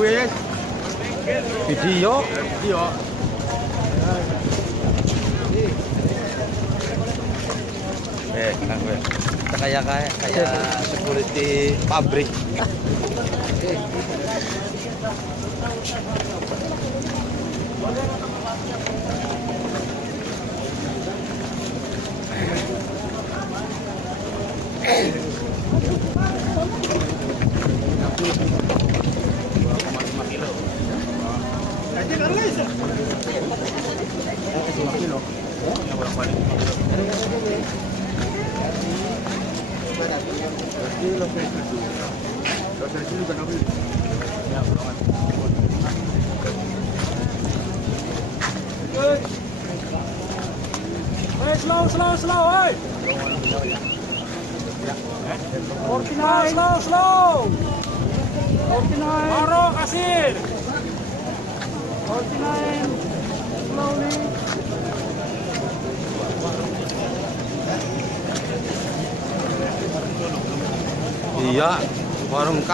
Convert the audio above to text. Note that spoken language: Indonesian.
Gue Video. video. Kan gue. Kita kayak security pabrik. Slow, hey! 49, slow! 49, Maro, kasir! 49, slowly! Iya, warung